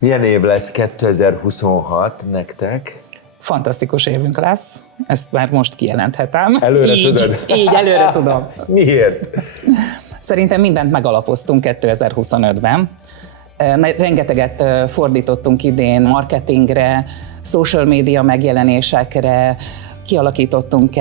Milyen év lesz 2026 nektek? Fantasztikus évünk lesz, ezt már most kijelenthetem. Előre így, tudod? Így, előre tudom. Miért? Szerintem mindent megalapoztunk 2025-ben. Rengeteget fordítottunk idén marketingre, social media megjelenésekre, kialakítottunk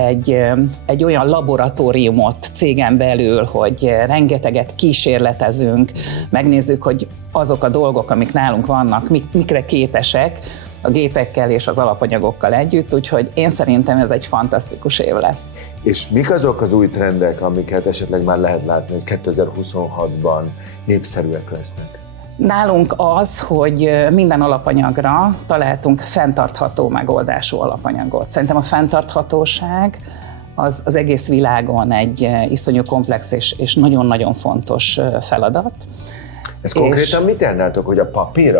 egy olyan laboratóriumot cégen belül, hogy rengeteget kísérletezünk, megnézzük, hogy azok a dolgok, amik nálunk vannak, mikre képesek a gépekkel és az alapanyagokkal együtt, úgyhogy én szerintem ez egy fantasztikus év lesz. És mik azok az új trendek, amiket esetleg már lehet látni, hogy 2026-ban népszerűek lesznek? Nálunk az, hogy minden alapanyagra találtunk fenntartható megoldású alapanyagot. Szerintem a fenntarthatóság az egész világon egy iszonyú komplex és nagyon-nagyon fontos feladat. Ez konkrétan mit jelentáltok, hogy a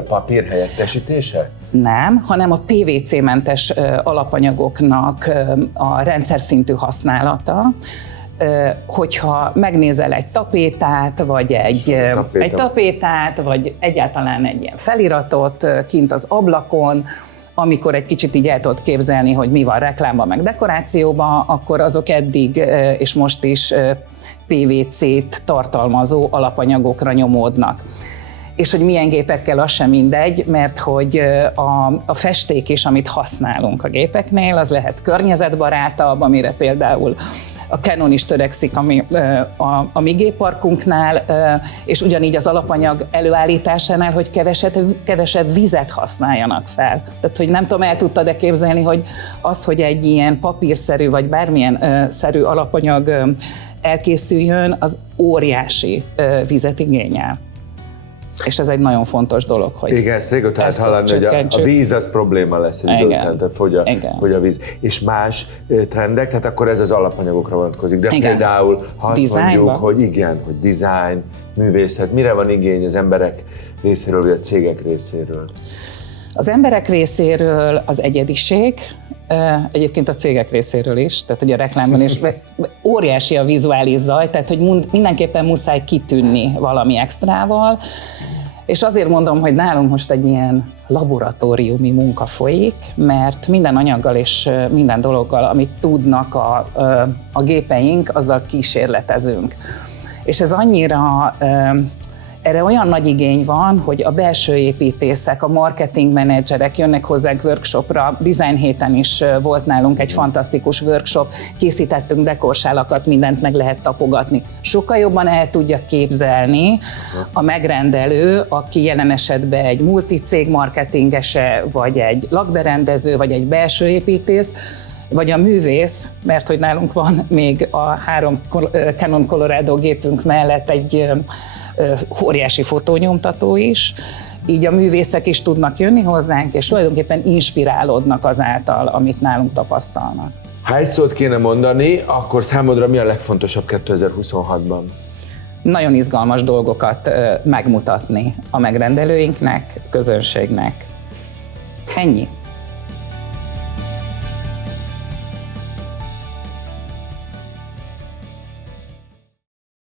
papír helyettesítése? Nem, hanem a PVC-mentes alapanyagoknak a rendszer szintű használata. Hogyha megnézel egy tapétát, vagy egy tapétát, vagy egyáltalán egy ilyen feliratot kint az ablakon, amikor egy kicsit így el tudod képzelni, hogy mi van reklámban, meg dekorációban, akkor azok eddig és most is PVC-t tartalmazó alapanyagokra nyomódnak. És hogy milyen gépekkel, az sem mindegy, mert hogy a festék is, amit használunk a gépeknél, az lehet környezetbarátabb, amire például a Canon is törekszik a mi gépparkunknál, és ugyanígy az alapanyag előállításánál, hogy kevesebb vizet használjanak fel. Tehát, hogy nem tudom, el tudtad-e képzelni, hogy az, hogy egy ilyen papírszerű, vagy bármilyen szerű alapanyag elkészüljön, az óriási vizet igényel. És ez egy nagyon fontos dolog, hogy igen, ezt régóta lehet hallani, hogy a víz az probléma lesz egy idő után, tehát fogy a víz. És más trendek, tehát akkor ez az alapanyagokra vonatkozik. De például, ha azt mondjuk, hogy igen, hogy design, művészet, mire van igény az emberek részéről, vagy a cégek részéről? Az emberek részéről az egyediség, egyébként a cégek részéről is, tehát hogy a reklámban is óriási a vizuális zaj, tehát hogy mindenképpen muszáj kitűnni valami extrával, és azért mondom, hogy nálunk most egy ilyen laboratóriumi munka folyik, mert minden anyaggal és minden dologgal, amit tudnak a gépeink, azzal kísérletezünk. És ez annyira erre olyan nagy igény van, hogy a belső építészek, a marketing menedzserek jönnek hozzánk workshopra. Design héten is volt nálunk egy fantasztikus workshop, készítettünk dekorsálakat, mindent meg lehet tapogatni. Sokkal jobban el tudja képzelni a megrendelő, aki jelen esetben egy multicég marketingese, vagy egy lakberendező, vagy egy belső építész, vagy a művész, mert hogy nálunk van még a 3 Canon Colorado gépünk mellett egy óriási fotónyomtató is, így a művészek is tudnak jönni hozzánk, és tulajdonképpen inspirálódnak azáltal, amit nálunk tapasztalnak. Ha egy szót kéne mondani, akkor számodra mi a legfontosabb 2026-ban? Nagyon izgalmas dolgokat megmutatni a megrendelőinknek, közönségnek. Ennyi.